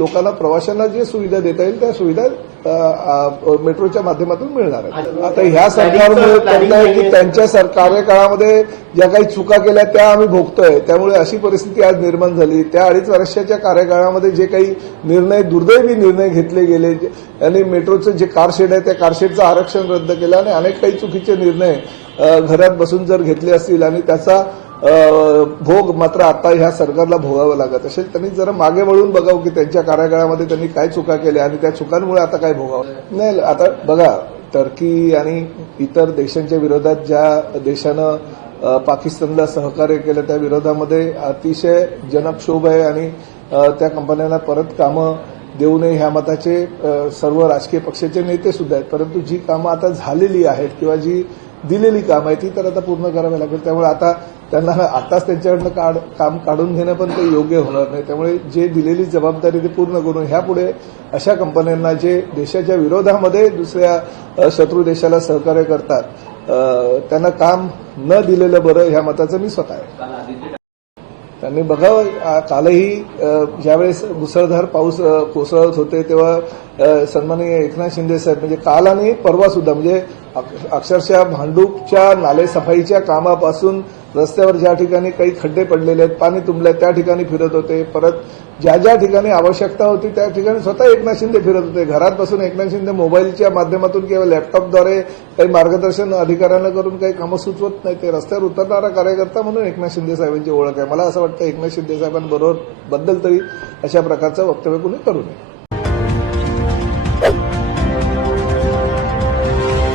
लोकांना प्रवाशांना जी सुविधा देता येईल त्या सुविधा मेट्रोच्या माध्यमातून मिळणार आहेत. आता ह्या सरकारमुळे कळतंय की त्यांच्या सर कार्यकाळामध्ये ज्या काही चुका केल्या त्या आम्ही भोगतोय. त्यामुळे अशी परिस्थिती आज निर्माण झाली. त्या अडीच वर्षाच्या कार्यकाळामध्ये जे काही निर्णय दुर्दैवी निर्णय घेतले गेले आणि मेट्रोचं जे कारशेड आहे त्या कारशेडचं आरक्षण रद्द केलं आणि अनेक काही चुकीचे निर्णय घरात बसून जर घेतले असतील आणि त्याचा भोग मात्र आता ह्या सरकारला भोगावं लागत असेल. त्यांनी जरा मागे वळून बघावं की त्यांच्या कार्यकाळामध्ये त्यांनी काय चुका केल्या आणि त्या चुकांमुळे आता काय भोगावं. नाही आता बघा टर्की आणि इतर देशांच्या विरोधात ज्या देशानं पाकिस्तानला सहकार्य केलं त्या विरोधामध्ये अतिशय जनक्षोभ आहे आणि त्या कंपन्यांना परत कामं देऊ नये ह्या मताचे सर्व राजकीय पक्षाचे नेते सुद्धा आहेत. परंतु जी कामं आता झालेली आहेत किंवा जी दिलेली काम आहे ती तर आता पूर्ण करावी लागेल. त्यामुळे आता त्यांना आताच त्यांच्याकडनं काढ काम काढून घेणं पण ते योग्य होणार नाही. त्यामुळे जे दिलेली जबाबदारी ते पूर्ण करून ह्यापुढे अशा कंपन्यांना जे देशाच्या विरोधामध्ये दुसऱ्या शत्रू देशाला सहकार्य करतात त्यांना काम न दिलेलं बरं ह्या मताचं मी स्वतः आहे. त्यांनी बघावं. कालही ज्यावेळेस मुसळधार पाऊस कोसळत होते तेव्हा सन्माननीय एकनाथ शिंदे साहेब म्हणजे काल आणि परवा सुद्धा म्हणजे अक्ष- अक्षरशः भांडूपच्या नालेसफाईच्या कामापासून रस्त्यावर ज्या ठिकाणी काही खड्डे पडलेले आहेत पाणी तुंबले त्या ठिकाणी फिरत होते. परत ज्या ज्या ठिकाणी आवश्यकता होती त्या ठिकाणी स्वतः एकनाथ शिंदे फिरत होते. घरात बसून एकनाथ शिंदे मोबाईलच्या माध्यमातून किंवा लॅपटॉपद्वारे काही मार्गदर्शन अधिकाऱ्यांना करून काही कामं सुचवत नाही ते रस्त्यावर उतरणारा कार्यकर्ता म्हणून एकनाथ शिंदे साहेबांची ओळख आहे. मला असं वाटतं एकनाथ शिंदे साहेबांबरोबरबद्दल तरी अशा प्रकारचं वक्तव्य कुणी करू नये.